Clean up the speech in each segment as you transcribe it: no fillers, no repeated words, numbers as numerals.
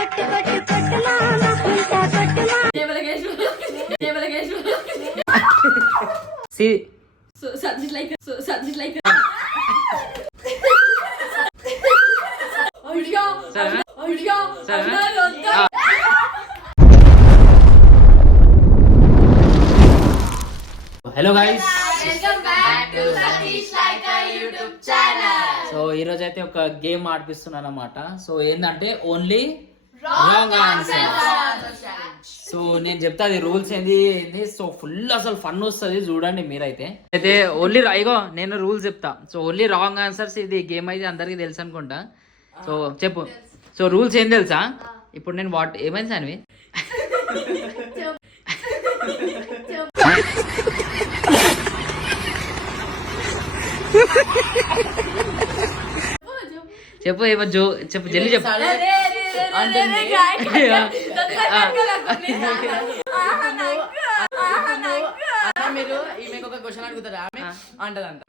Hello guys, so ఈరోజు అయితే ఒక గేమ్ ఆడిపిస్తున్నాను అన్నమాట. సో ఏంటంటే ఓన్లీ రాంగ్ ఆన్సర్. సో నేను చెప్తా అది రూల్స్ ఏంది. సో ఫుల్ అసలు ఫన్ వస్తుంది, చూడండి మీరైతే. అయితే ఓన్లీ ఇగో నేను రూల్స్ చెప్తా. So only wrong answers. ఇది గేమ్ అయితే అందరికి తెలుసు అనుకుంటా. సో చెప్పు. సో రూల్స్ ఏం తెలుసా? ఇప్పుడు నేను ఏమైంది సార్ చెప్పు ఏమో చెప్పు జల్లి చెప్పు. మీరు ఈమెకు ఒక క్వశ్చన్ అడుగుతారు, ఆమె అంటదంట.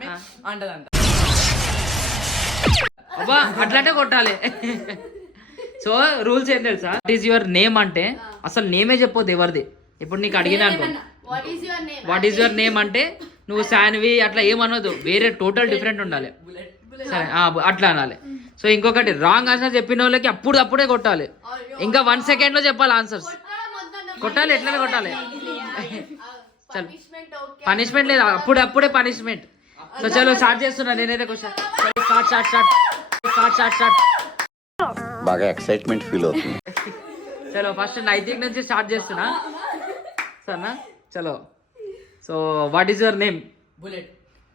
అబ్బా అట్లాంటే కొట్టాలి. సో రూల్స్ ఏం తెలుసా? వాట్ ఈస్ యువర్ నేమ్ అంటే అసలు నేమే చెప్పొద్దు ఎవరిది. ఇప్పుడు నీకు అడిగినా అనుకో వాట్ ఈస్ యువర్ నేమ్ అంటే నువ్వు శాన్వి అట్లా ఏమనొద్దు, వేరే టోటల్ డిఫరెంట్ ఉండాలి. సరే అట్లా అనాలి. సో ఇంకొకటి రాంగ్ ఆన్సర్ చెప్పిన వాళ్ళకి అప్పుడే కొట్టాలి. ఇంకా 1 సెకండ్ లో చెప్పాలి ఆన్సర్స్. కొట్టాలి, ఎట్లనే కొట్టాలి. చలో పనిష్మెంట్ లేదు, అప్పుడే పనిష్మెంట్. సో చలో స్టార్ట్ చేస్తున్నా నేనైతే క్వశ్చన్. స్టార్ట్. బాగా ఎక్సైట్మెంట్ ఫీల్ అవుతుంది. చలో ఫస్ట్ నైతిక్ నుంచి స్టార్ట్ చేస్తున్నా సరేనా? చలో. So what is your name? Bullet.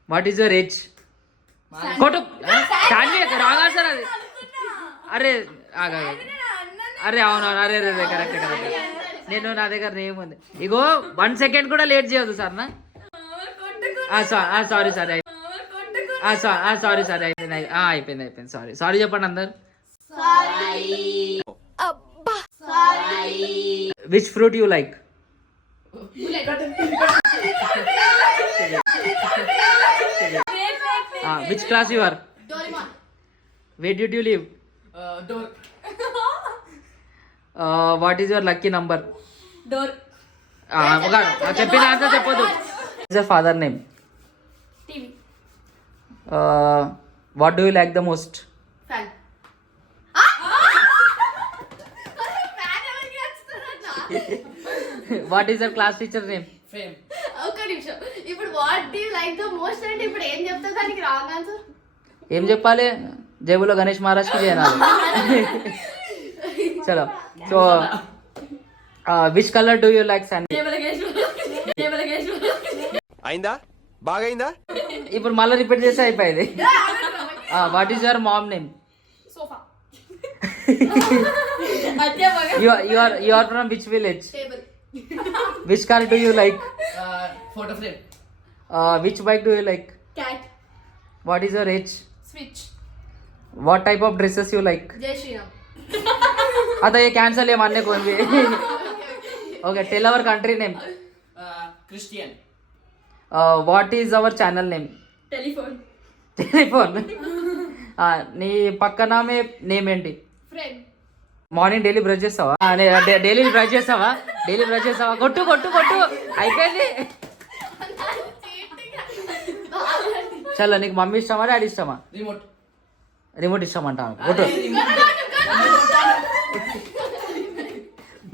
What is your age? కొట్టు. రాంగ్ ఆన్సర్ అది. అరే అరే అవునవును, అరే కరెక్ట్. నేను నా దగ్గర నేమ్ ఉంది. ఇగో 1 సెకండ్ కూడా లేట్ చేయొద్దు సార్ నా. సారీ అయిపోయింది. సారీ చెప్పండి అందరు. Which fruit you like? Which class you are? Doraemon. Where did you live? Door. What is your lucky number? Door. చెప్పిన ఆన్సర్ చెప్పొద్దు. What's your father name? TV. What do you like the most? Fan. What is your class teacher name? Fame. ఒక నిమిషం. ఇప్పుడు what do you like the most అంటే ఇప్పుడు ఏం చెప్తా దానికి రాంగ్ ఆన్సర్? ఏం చెప్పాలి? జేబులో గణేష్ మహారాజ్ కి చేయాలి. చలో. So which colour do you like son? అయిందా? బాగా అయిందా? ఇప్పుడు మళ్ళీ రిపీట్ చేస్తే అయిపోయింది. What is your mom name? Sofa. You are from which village? Table. Which car do you like? Photo frame. Which bike do you like? Cat. What is your age? Switch. What type of dresses you like? జై శ్రీరామ్. आता ये cancel है मानने कौन भी. Okay, tell our country name. Christian. What is our channel name? Telephone. Telephone. నీ పక్కన name ఏంటి? ఫ్రెండ్. మార్నింగ్ డైలీ బ్రష్ చేస్తావా? డైలీ బ్రష్ చేస్తావా? కొట్టు అయిపోయింది. చలో నీకు మమ్మీ ఇష్టమా డాడీ ఇష్టమా? రిమోట్ ఇష్టమంటా కొట్టు.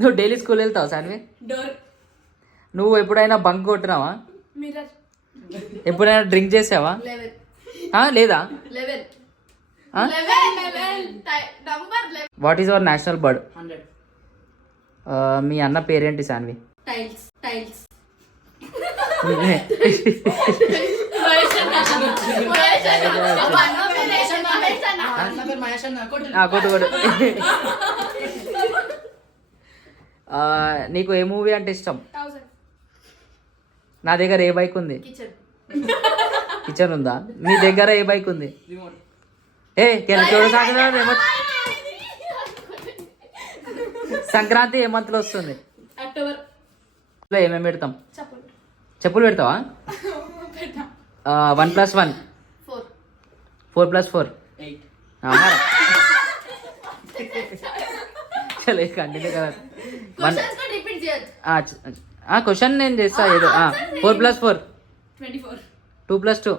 నువ్వు డైలీ స్కూల్ వెళ్తావా సాన్వి? డోర్. నువ్వు ఎప్పుడైనా బంక్ కొట్టినావా? మిర్రర్. ఎప్పుడైనా డ్రింక్ చేసావా? లేదా? 11. What is our national bird? 100. మీ అన్న పేరేంటి సాన్వి? టైల్స్. కొట్టు. నీకు ఏ మూవీ అంటే ఇష్టం? నా దగ్గర ఏ బైక్ ఉంది? కిచెన్ ఉందా? మీ దగ్గర ఏ బైక్ ఉంది? చూడ సంక్రాంతి ఏ మంత్ లో వస్తుంది? అక్టోబర్. ఏమేమి పెడతాం? చెప్పులు పెడతావా? 1 + 1 4 + 4 8. చలో కంటిన్యూ కదా క్వశ్చన్స్ కూడా రిపీట్ చేయొద్దు. క్వశ్చన్ నేను చేస్తా ఏదో 4+4 24 2+2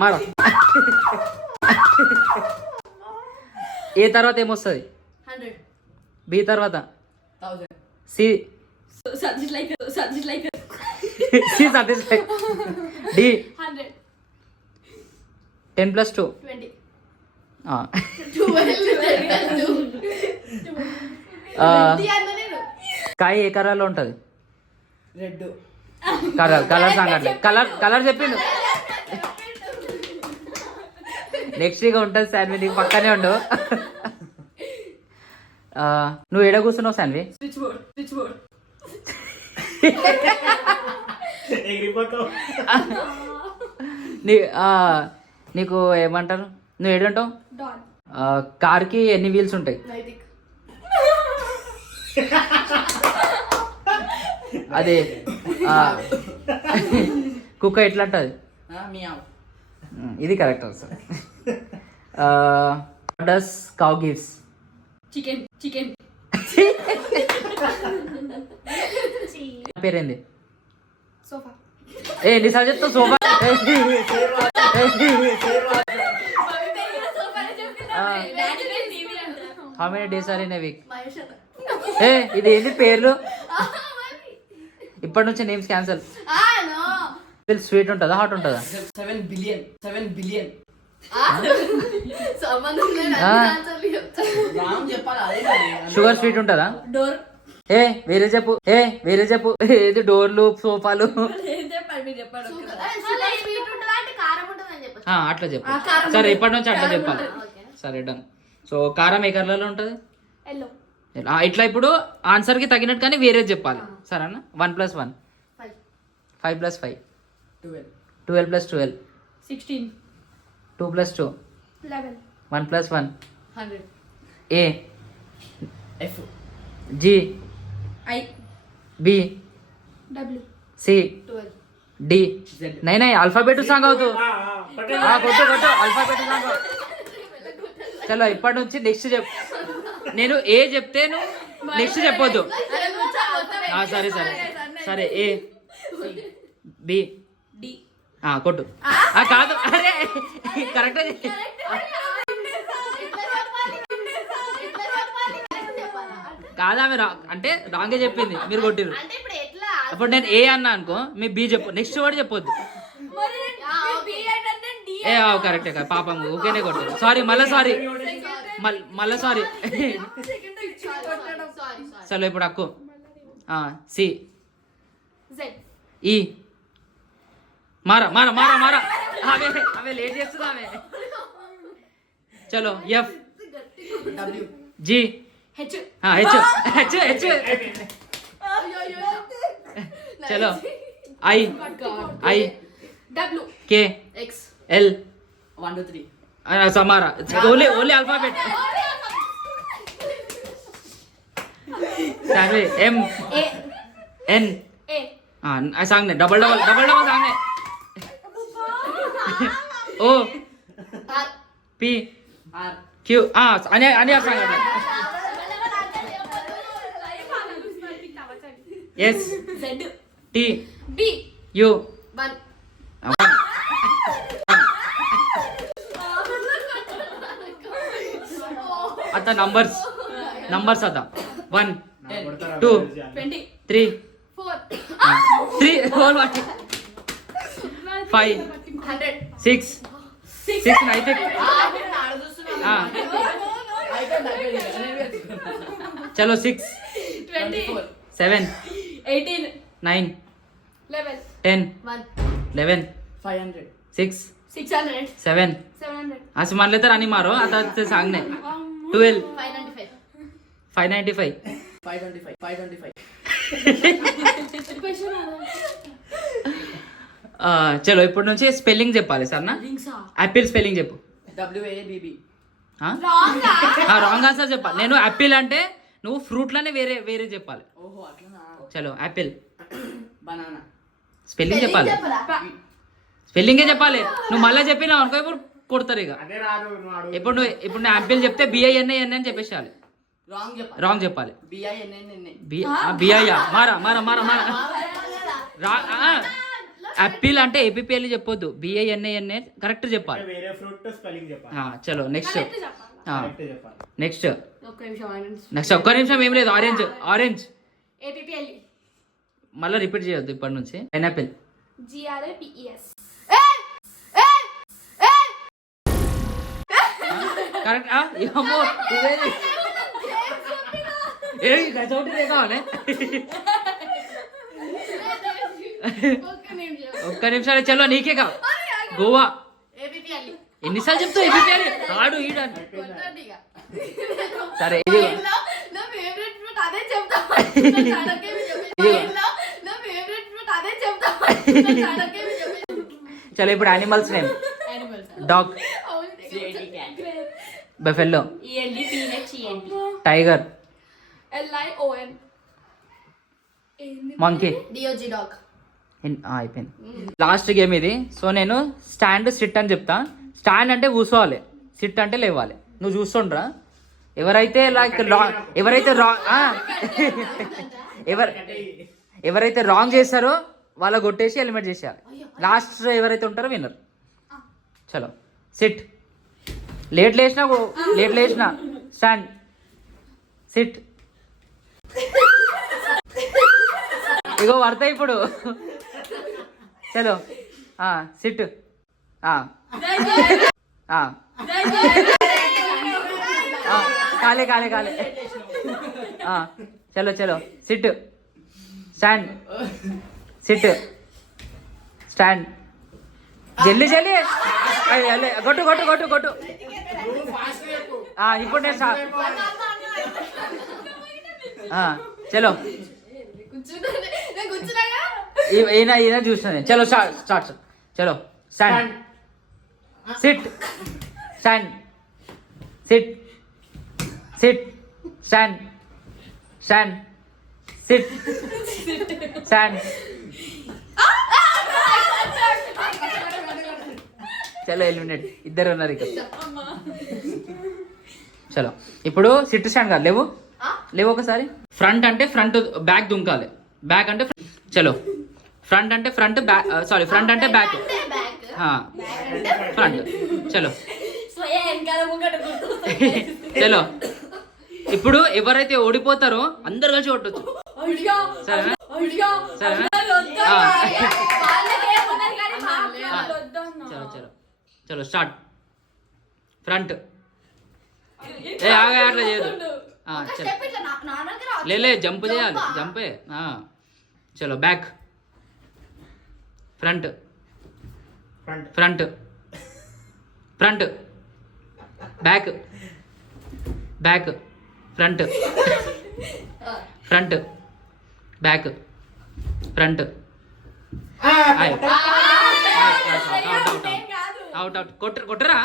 మారా ఏ తర్వాత ఏమొస్తుంది 100 బి తర్వాత 1000 C Satish like C Satish D 100 10+2 20 ఆ. 12 ఆ, అన్న నేను కాయ ఏ కలర్లో ఉంటుంది రెడ్ కలర్ సంగతి కలర్ చెప్పిండు నెక్స్ట్ ఇక ఉంటుంది శాన్వి నీకు పక్కనే ఉండు నువ్వు ఏడ కూర్చున్నావు శాన్వి స్విచ్ బోర్డ్ నీకు ఏమంటారు నువ్వు ఏడుంటావు డాన్ కార్కి ఎన్ని వీల్స్ ఉంటాయి నైతిక్ అదే కుక్క ఎట్లా ఉంటుంది మియావ్ ఇది correct sir does cow gives chicken పేరేంది సోఫా ఎన్నిసార్లు చెప్తావు సోఫా డాడీ పేరు టీవీ అంటారు how many days are in a week Mahesh అన్న ఇది ఏంది పేర్లు ఇప్పటి నుంచి నేమ్స్ క్యాన్సల్ నో స్వీట్ ఉంటుందా హాట్ ఉంటుందా 7 బిలియన్ సంబంధం లేదు ఆ. అన్ని ఆన్సర్లు చెప్తా. రామ్ చెప్పాలి అదే మరి. షుగర్ స్వీట్ ఉంటుందా డోర్ వేరే చెప్పు ఏది డోర్లు సోఫాలు ఏం చెప్పాలి మీరు చెప్పండి షుగర్ ఒక్కసారి. షుగర్ స్వీట్ ఉంటుందా అంటే కారం ఉంటుందని చెప్పచ్చు. అట్లా చెప్పు కారం సరే ఉంటుంది. ఇప్పటి నుంచి అట్లా కారం చెప్పాలి ఓకే సరే డన్ సో కారం ఏ కలర్లో ఉంటుంది ఎల్లో ఇట్లా ఇప్పుడు ఆన్సర్కి తగినట్టు కానీ వేరేది చెప్పాలి సరేనా 1+1 5 5+5 12 12+12 16 2+2 11 1+1 100 A F G I B W C 12 D Z नहीं अल्फाबेट సాంగ్ అవుతూ కొట్టు అల్ఫాబెట్ సాంగ్ చలో ఇప్పటి నుంచి నెక్స్ట్ నేను ఏ చెప్తే నువ్వు నెక్స్ట్ చెప్పొద్దు అరే కూర్చో, మొత్తం సరే ఏ బి D కొట్టు కాదు అరే కరెక్ట్ ఇట్లా చెప్పాలి. కరెక్ట్ చెప్పాలా? కాదా మీరు అంటే రాంగే చెప్పింది మీరు కొట్టిరు అంటే ఇప్పుడు ఎట్లా అప్పుడు నేను ఏ అన్నా అనుకో మీ బి చెప్పు నెక్స్ట్ వర్డ్ చెప్పొద్దు మరి ఓకే. B అంటే D కరెక్టే కదా పాపం ఊకేనే కొట్టారు సారీ మళ్ళీ సారీ మళ్ళీ సారీ సారీ చలో ఇప్పుడు అక్కు సి Z ఈ మారా అవే లేట్ చేస్తుందా ఆమె చలో F W G H H చలో I W K X L 1 2 3 సమారా ఓన్లీ ఆల్ఫాబెట్ सांगे एम A एन A सांगने डबल सांगने O R P R Q आणि सांगा S Z T B U 1 आता नंबर्स आता 1 2 20 3 4 3 4 5 100 6 అయితే चलो 6 20 7 18 9 11 10 1 11 500 6 600 7 700 असं म्हणलं तर आणि मारो आता ते सांगणे 12 595 595 క్వశ్చన్ చలో ఇప్పటి నుంచి స్పెల్లింగ్ చెప్పాలి సరేనా రింగ్సా యాపిల్ స్పెల్లింగ్ చెప్పు W A B B wrong answer చెప్పాలి నేను యాపిల్ అంటే నువ్వు ఫ్రూట్లోనే వేరే వేరే చెప్పాలి ఓహో అట్లనా చలో యాపిల్ బనానా స్పెల్లింగ్ చెప్పాలి స్పెల్లింగే చెప్పాలి నువ్వు మళ్ళీ చెప్పినావు అనుకో ఇప్పుడు కొడతారు ఇక ఇప్పుడు నేను యాపిల్ చెప్తే బిఐఎన్ఐఎన్ అని చెప్పేసాలి రాంగ్ చెప్పాలి. రాంగ్ చెప్పాలి. BINNA. బిఐయా మారా మారా మారా మారా యాపిల్ అంటే ఏపీఎల్ చెప్పొద్దు, బిఐఎన్ఏఎన్ఏ కరెక్ట్ చెప్పాలి. వేరే ఫ్రూట్ స్పెల్లింగ్ చెప్పాలి. చలో నెక్స్ట్ కరెక్ట్ చెప్పాలి. నెక్స్ట్ ఒక్క నిమిషం ఆగండి. నెక్స్ట్ ఒక్క నిమిషం ఏం లేదు. Orange orange APPLE. మళ్ళీ రిపీట్ చేయొద్దు ఇప్పటి నుంచి. Pineapple GRAPES. కరెక్ట్. ఏమో ఇదేది ఏ చోటి కావాలి. ఒక్క నిమిషం. ఒక్క నిమిషాలు చలో నీకే కా గోవా. APPLE. ఎన్నిసార్లు చెప్తావు ఏపీఎల్ ఆడు ఈడు అని. కొట్టండిగా. సరే ఇది నా ఫేవరెట్ ఫ్రూట్ అదే చెప్తా. నా ఫేవరెట్ ఫ్రూట్ అదే చెప్తా. చలో ఇప్పుడు animals name. Animals. Dog, CAT. Buffalo, ELDPHENT. Tiger, LION. Monkey. D O G dog. అయిపోయింది. లాస్ట్ గేమ్ ఇది. సో నేను స్టాండ్ సిట్ అని చెప్తా. స్టాండ్ అంటే కూర్చోవాలి, సిట్ అంటే లేవాలి. నువ్వు చూస్తుండ్రా ఎవరైతే లైక్ ఎవరైతే రాంగ్ చేస్తారో వాళ్ళ కొట్టేసి ఎలిమినేట్ చేసేయాలి. లాస్ట్ ఎవరైతే ఉంటారో విన్నర్. చలో సిట్. లేట్ లేచినా స్టాండ్, సిట్. ఇగో పడతాయి ఇప్పుడు. చలో సిట్. కాలే కాలే కాలే. చలో చలో సిట్, స్టాండ్, సిట్, స్టాండ్. జల్లి జల్లి కొట్టు కొట్టు కొట్టు కొట్టు. ఇప్పుడు నేను చలో ఈయన చూసిన. చలో స్టార్ట్. చలో stand, SIT, stand, SIT, SIT, stand, stand, SIT, stand. చలో ఎలిమినేట్. ఇద్దరు ఉన్నారు ఇక్కడ. చలో ఇప్పుడు సిట్ స్టాండ్ కాదు, లేవు లేవు ఒకసారి. ఫ్రంట్ అంటే ఫ్రంట్, బ్యాక్ దుంకాలి. బ్యాక్ అంటే చలో ఫ్రంట్ అంటే ఫ్రంట్, బ్యాక్ సారీ ఫ్రంట్ అంటే బ్యాక్, ఫ్రంట్. చలో చలో ఇప్పుడు ఎవరైతే ఓడిపోతారో అందరు కలిసి కొట్టొచ్చు. సరేనా సరేనా. చలో చలో చలో స్టార్ట్. ఫ్రంట్. ఆగా అట్లా చేయదు. లే జంప్ చేయాలి, జంపే. చలో back, front, front, front, back, back, front, front, back, front. Out out. కొట్టరా.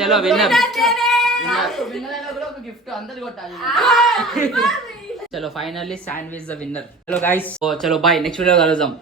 చలో విన్నర్. చలో ఫైనల్లీ శాండ్విచ్ ద విన్నర్. చలో గైస్, చలో బాయ్. నెక్స్ట్ వీడియో కలుద్దాం.